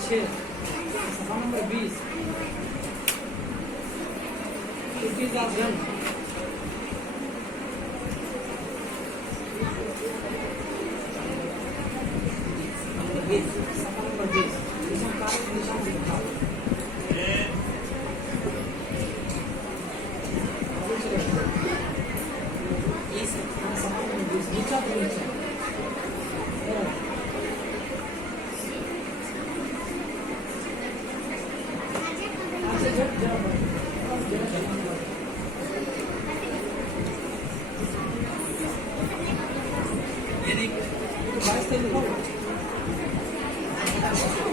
6 صفحہ number 20 50 of them صفحہ number 20 نشان کاری نشان دکھاؤ صفحہ نمبر 20 نیچا تو نیچا